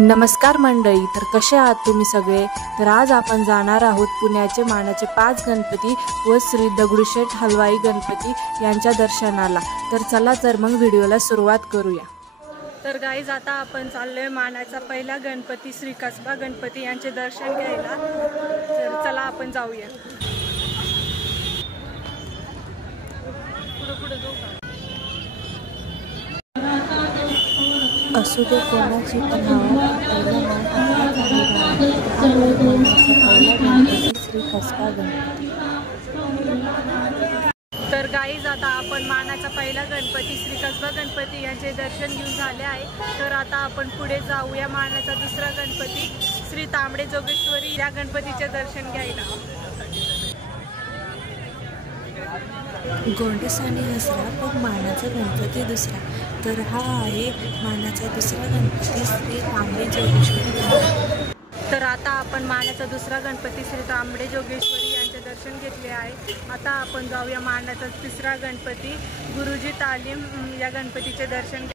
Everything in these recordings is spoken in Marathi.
नमस्कार मंडळी, तर कसे आहात तुम्ही सगळे। तर आज आपण जाणार आहोत पुण्याचे मानाचे 5 गणपती व श्री दगडूशेठ हलवाई गणपती यांच्या दर्शनाला। तर चला तर मग व्हिडिओला सुरुवात करूया। तर गाईज आता आपण चाललोय मानाचा पहिला गणपती श्री कसबा गणपती यांचे दर्शन घ्यायला। तर चला आपण जाऊया। असू दे कोणाची पण हवा, श्री कसबा गणपती। तर गाईज आता आपण मानाचा पहिला गणपती श्री कसबा गणपती यांचे दर्शन घेऊन झाले आहे। तर आता आपण पुढे जाऊया मानाचा दुसरा गणपती श्री तांबडे जोगेश्वरी या गणपतीचे दर्शन घ्यायला। गोंडस आणि हसरा पण मानाचा गणपती दुसरा। तर हा आहे मानाचा दुसरा गणपती श्री तांबडे जोगेश्वरी। तर आता आपण मानाचा दुसरा गणपती श्री तांबडे जोगेश्वरी यांचे दर्शन घेतले आहे। आता आपण जाऊया मानाचा तिसरा गणपती गुरुजी तालीम या गणपतीचे दर्शन।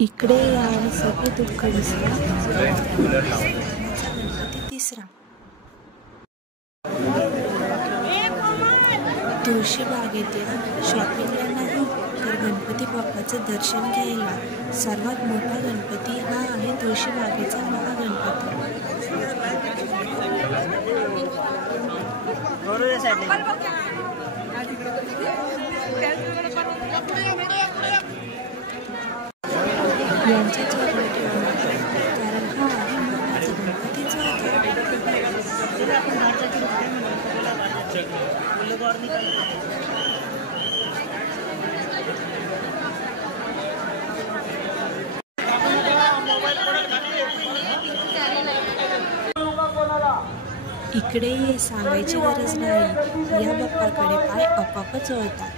इकडे या सगळे दुःख विसरा। गणपती तिसरा तुळशी बागेतील शॉपिंगला नाही तर गणपती बाप्पाचं दर्शन घ्यायला। सर्वात मोठा गणपती हा आहे तुळशी बागेचा महागणपती। यांच्या चरणी कारण हा आहे मानाचा गणपतीचा। इकडे सांगायची गरज नाही, या बाप्पाकडे पाय आपोआपच वळतात।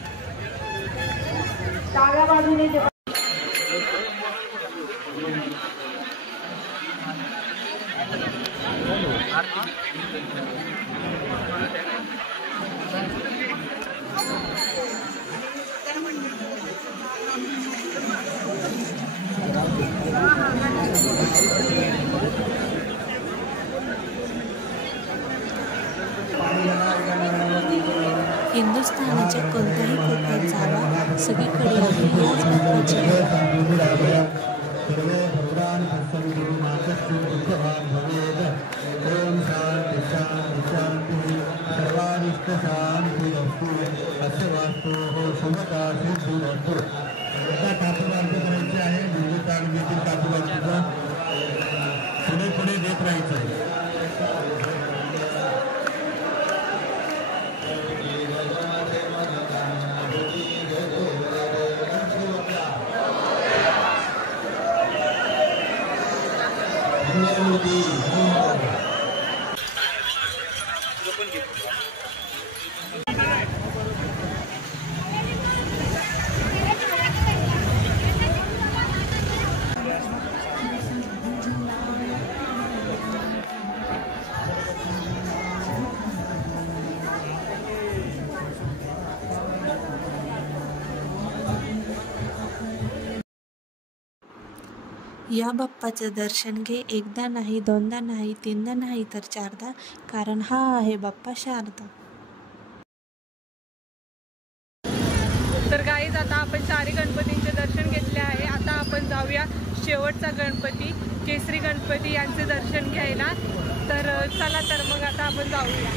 हिंदुस्थानाच्या कोणत्याही कोपऱ्यात जावा, सगळीकडे याच बाप्पाची। पुढे देत राहायचं। या बाप्पाचं दर्शन घे, एकदा नाही, दोनदा नाही, तीनदा नाही तर चारदा, कारण हा आहे बाप्पा शारदा। तर गाईज आता आपण चारी गणपतींचे दर्शन घेतले आहे। आता आपण जाऊया शेवटचा गणपती केसरी गणपती यांचे दर्शन घ्यायला। तर चला तर मग आता आपण जाऊया।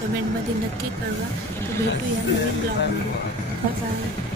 कमेंटमध्ये नक्की कळवा। भेटूया नवीन ब्लॉगमध्ये। Bye bye.